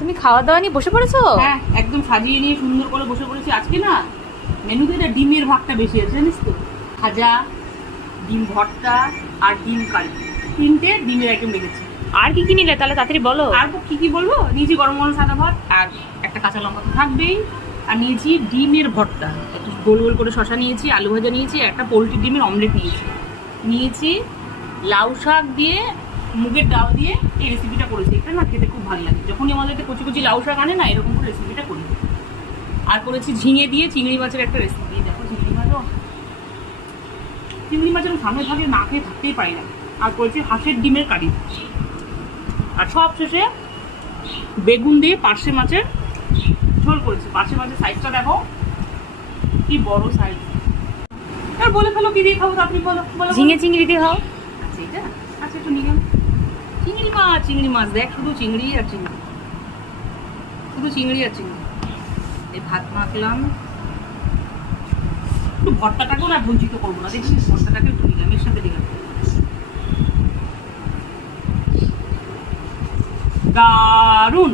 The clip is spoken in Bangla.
তুমি খাওয়া দাওয়া নিয়ে বসে পড়েছো? হ্যাঁ, একদম সাজিয়ে নিয়ে সুন্দর করে বসে পড়েছি। আজকে না মেনুতে না ডিমের ভাগটা বেশি আছে, জানিস তো? ভাজা, ডিম ভর্তা আর ডিম কারি, 3টে ডিমের আইটেম রেখেছি। আর কি কি নিলে তাহলে তাড়াতাড়ি বলো। আর কি বলবো, নিয়েছি গরম গরম সাদা ভাত আর একটা কাঁচা লঙ্কা তো থাকবেই, আর নিয়েছি ডিমের ভর্তা, একটু গোল গোল করে শশা নিয়েছি, আলু ভাজা নিয়েছি, একটা পোলট্রি ডিমের অমলেট নিয়েছি লাউ শাক দিয়ে মুগের ডাল দিয়ে এই রেসিপিটা করেছি। এটা না খেতে খুব ভালো লাগে, যখনই আমাদের কচি কচি লাউ শাক আনে না এরকম করে রেসিপিটা করি। আর করেছি ঝিঙে দিয়ে চিংড়ি মাছের একটা রেসিপি। দেখো চিংড়ি মাছের সামনে থাকে না খেয়ে থাকতেই পারি না। আর করেছি হাঁসের ডিমের কারি। আর সব শেষে বেগুন দিয়ে পার্শে মাছের ঝোল করেছি। পার্শে মাছের সাইজটা দেখো কি বড় সাইজ। আর বলে ফেলো কি দিয়ে খাবো, আপনি বলো। ঝিঙে চিংড়ি দিয়ে খাও। আচ্ছা এটা আচ্ছা একটু নিয়ে চিংড়ি মাছ দেখ, শুধু চিংড়ি আর চিংড়ি, শুধু চিংড়ি আর চিংড়ি। এই ভাত মাখলাম, একটু ভর্তাটাকেও না বঞ্চিত করবো না, দেখছি ভর্তাটাকে একটু দিলাম এর সাথে দিলাম। দারুণ।